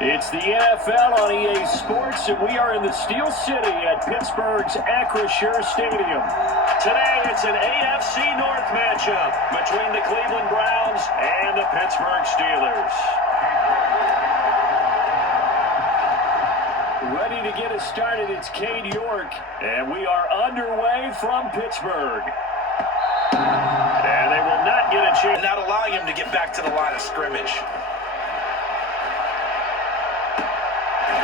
It's the NFL on EA Sports, and we are in the Steel City at Pittsburgh's Acrisure Stadium. Today, it's an AFC North matchup between the Cleveland Browns and the Pittsburgh Steelers. Ready to get us started, it's Cade York, and we are underway from Pittsburgh. And they will not get a chance. Not allowing him to get back to the line of scrimmage.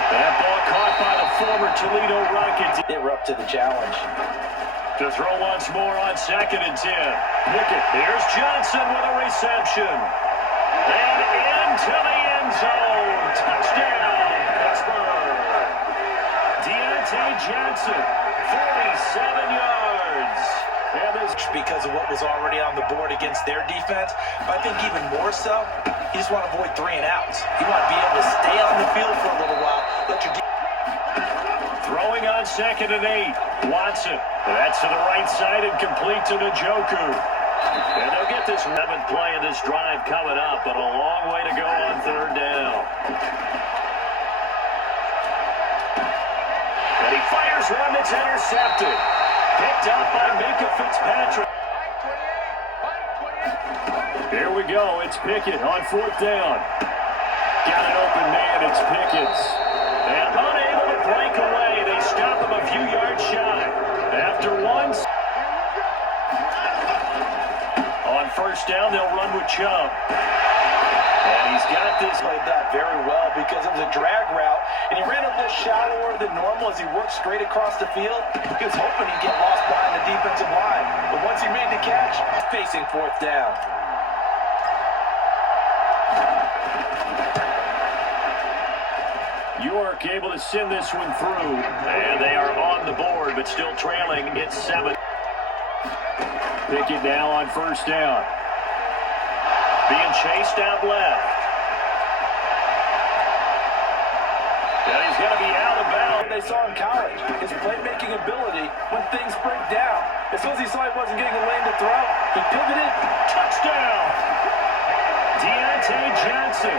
That ball caught by the former Toledo Rockets. They were up to the challenge. To throw once more on 2nd and 10. Pickett, here's Johnson with a reception. And into the end zone. Touchdown, Pittsburgh. Deontay Johnson, 47 yards. And this because of what was already on the board against their defense. But I think even more so, you just want to avoid 3 and outs. You want to be able to stay on the field for a little while. Let your throwing on 2nd and 8. Watson. That's to the right side and complete to Njoku. And they'll get this 7th play in this drive coming up, but a long way to go on 3rd down. And he fires one that's intercepted. Picked up by Minka Fitzpatrick. Here we go. It's Pickett on 4th down. Got an open man. It's Pickett. And unable to break away. They stop him a few yards shy. After once. On 1st down, they'll run with Chubb. And he's got this. Played that very well because it was a drag route. And he ran a little shallower than normal as he worked straight across the field. He was hoping he'd get lost behind the defensive line. But once he made the catch, facing 4th down. York able to send this one through. And they are on the board, but still trailing. It's 7. Pickett now on 1st down. Being chased out left. And he's going to be out of bounds. They saw in college his playmaking ability when things break down. As soon as he saw he wasn't getting a lane to throw, he pivoted. Touchdown! Deontay Johnson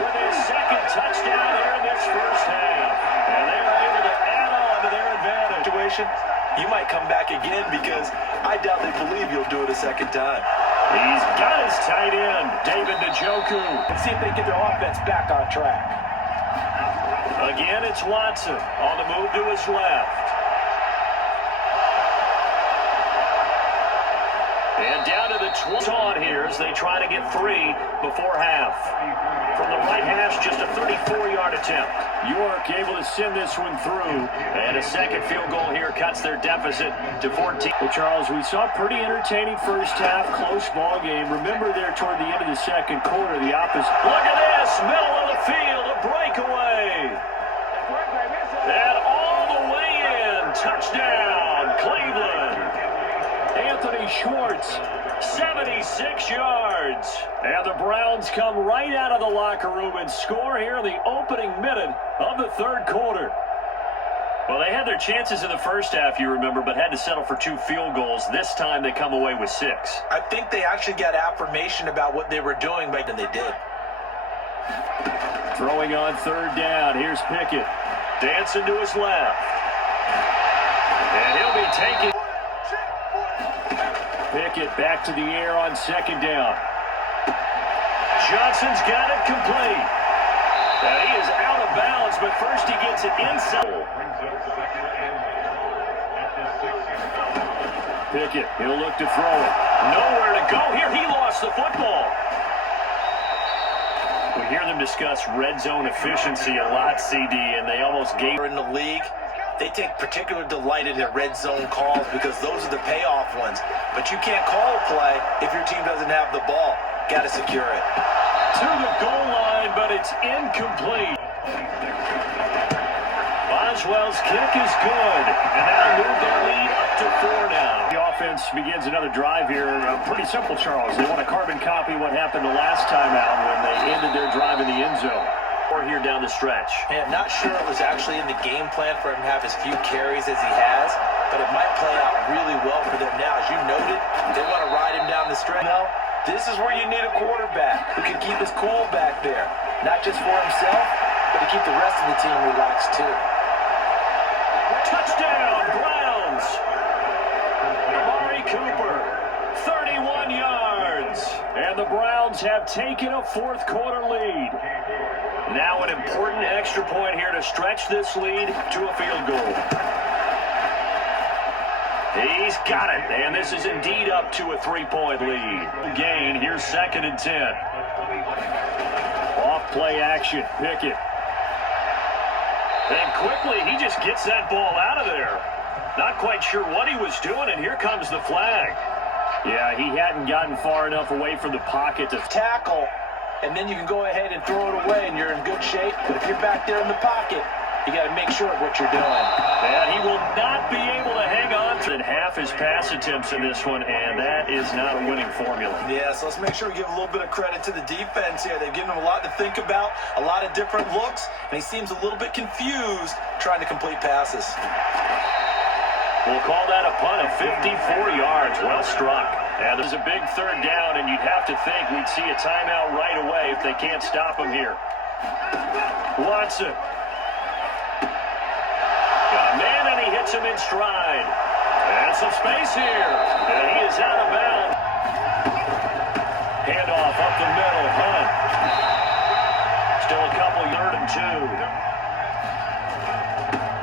with his 2nd touchdown here in this first half. And they are able to add on to their advantage. You might come back again because I doubt they believe you'll do it a 2nd time. He's got his tight end, David Njoku. Let's see if they get their offense back on track. Again, it's Watson on the move to his left. And down to the 20 on here as they try to get 3 before half. From the right hash, just a 34-yard attempt. York able to send this one through. And a 2nd field goal here cuts their deficit to 14. Well, Charles, we saw a pretty entertaining first half, close ball game. Remember there toward the end of the 2nd quarter, the opposite. Look at this, middle of the field, a breakaway. And all the way in, touchdown, Cleveland. Anthony Schwartz, 76 yards. And the Browns come right out of the locker room and score here in the opening minute of the 3rd quarter. Well, they had their chances in the first half, you remember, but had to settle for 2 field goals. This time they come away with 6. I think they actually got affirmation about what they were doing better than they did. Throwing on 3rd down. Here's Pickett. Dancing to his left. And he'll be taking. Pickett back to the air on 2nd down. Johnson's got it complete. And he is out of bounds, but first he gets it inside. Pickett, he'll look to throw it. Nowhere to go here. He lost the football. We hear them discuss red zone efficiency a lot, CD, and they almost gave in the league. They take particular delight in their red zone calls because those are the payoff ones. But you can't call a play if your team doesn't have the ball. Got to secure it. To the goal line, but it's incomplete. Boswell's kick is good, and that'll move their lead up to 4 now. The offense begins another drive here. Pretty simple, Charles. They want to carbon copy what happened the last time out when they ended their drive in the end zone. Or here down the stretch. Man, not sure it was actually in the game plan for him to have as few carries as he has, but it might play out really well for them now. As you noted, they want to ride him down the stretch. No, this is where you need a quarterback who can keep his cool back there, not just for himself, but to keep the rest of the team relaxed too. Touchdown, Browns. Amari Cooper, 31 yards. And the Browns have taken a fourth quarter lead. Now an important extra point here to stretch this lead to a field goal. He's got it, and this is indeed up to a 3-point lead. Gain, here's 2nd and 10. Off play action, Pickett. And quickly, he just gets that ball out of there. Not quite sure what he was doing, and here comes the flag. Yeah, he hadn't gotten far enough away from the pocket to tackle, and then you can go ahead and throw it away, and you're in good shape. But if you're back there in the pocket, you got to make sure of what you're doing. And he will not be able to hang on to half his pass attempts in this one, and that is not a winning formula. Yeah, so let's make sure we give a little bit of credit to the defense here. They've given him a lot to think about, a lot of different looks, and he seems a little bit confused trying to complete passes. We'll call that a punt of 54 yards. Well struck. And there's a big 3rd down, and you'd have to think we'd see a timeout right away if they can't stop him here. Watson. Got a man, and he hits him in stride. And some space here. And he is out of bounds. Handoff up the middle. Hunt. Still a couple, 3rd and 2.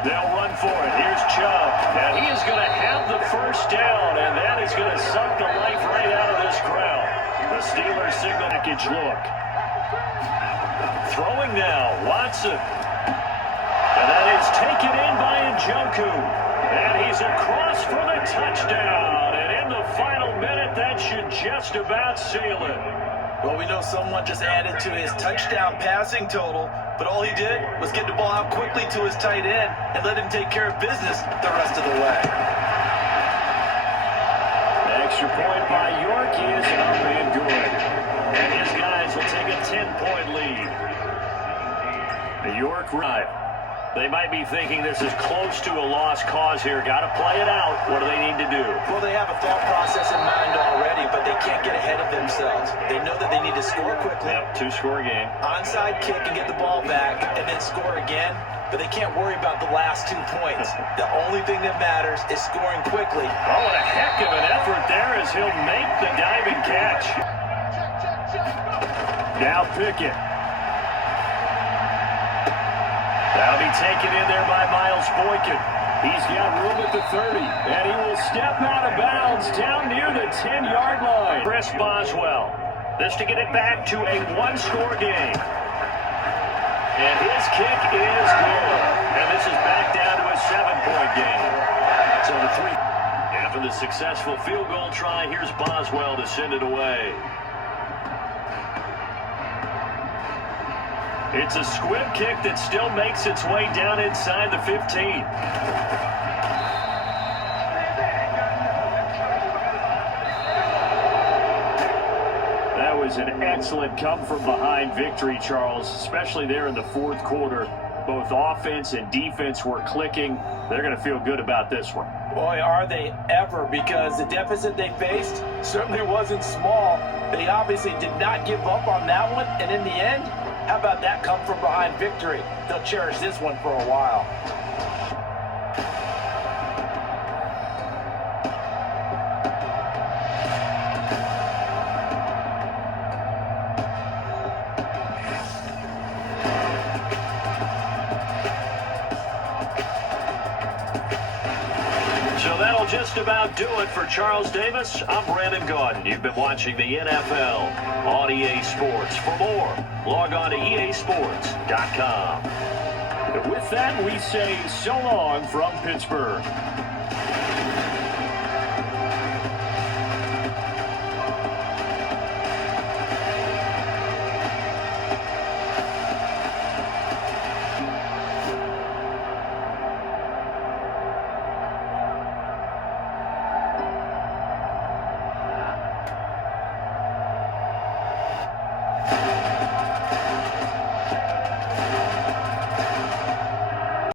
They'll run for it. Here's Chubb. And he is going to have the first down, and that is going to suck the life right out of this crowd. The Steelers signal package look. Throwing now, Watson. And that is taken in by Njoku. And he's across for the touchdown. And in the final minute, that should just about seal it. Well, we know someone just added to his touchdown passing total, but all he did was get the ball out quickly to his tight end and let him take care of business the rest of the way. Extra point by York is up and good. And his guys will take a 10-point lead. The York right. They might be thinking this is close to a lost cause here. Got to play it out. What do they need to do? Well, they have a thought process in mind already, but they can't get ahead of themselves. They know that they need to score quickly. Yep, 2-score game. Onside kick and get the ball back and then score again, but they can't worry about the last 2 points. The only thing that matters is scoring quickly. Oh, what a heck of an effort there as he'll make the diving catch. Now Pickett. That'll be taken in there by Miles Boykin. He's got room at the 30, and he will step out of bounds down near the 10-yard line. Chris Boswell. This to get it back to a 1-score game. And his kick is good. And this is back down to a 7-point game. So the 3. After the successful field goal try, here's Boswell to send it away. It's a squib kick that still makes its way down inside the 15. That was an excellent come-from-behind victory, Charles, especially there in the 4th quarter. Both offense and defense were clicking. They're going to feel good about this one. Boy, are they ever, because the deficit they faced certainly wasn't small. They obviously did not give up on that one, and in the end, how about that come-from-behind victory? They'll cherish this one for a while. So that'll just about do it for Charles Davis. I'm Brandon Gaudin. You've been watching the NFL on EA Sports. For more, log on to easports.com. With that, we say so long from Pittsburgh.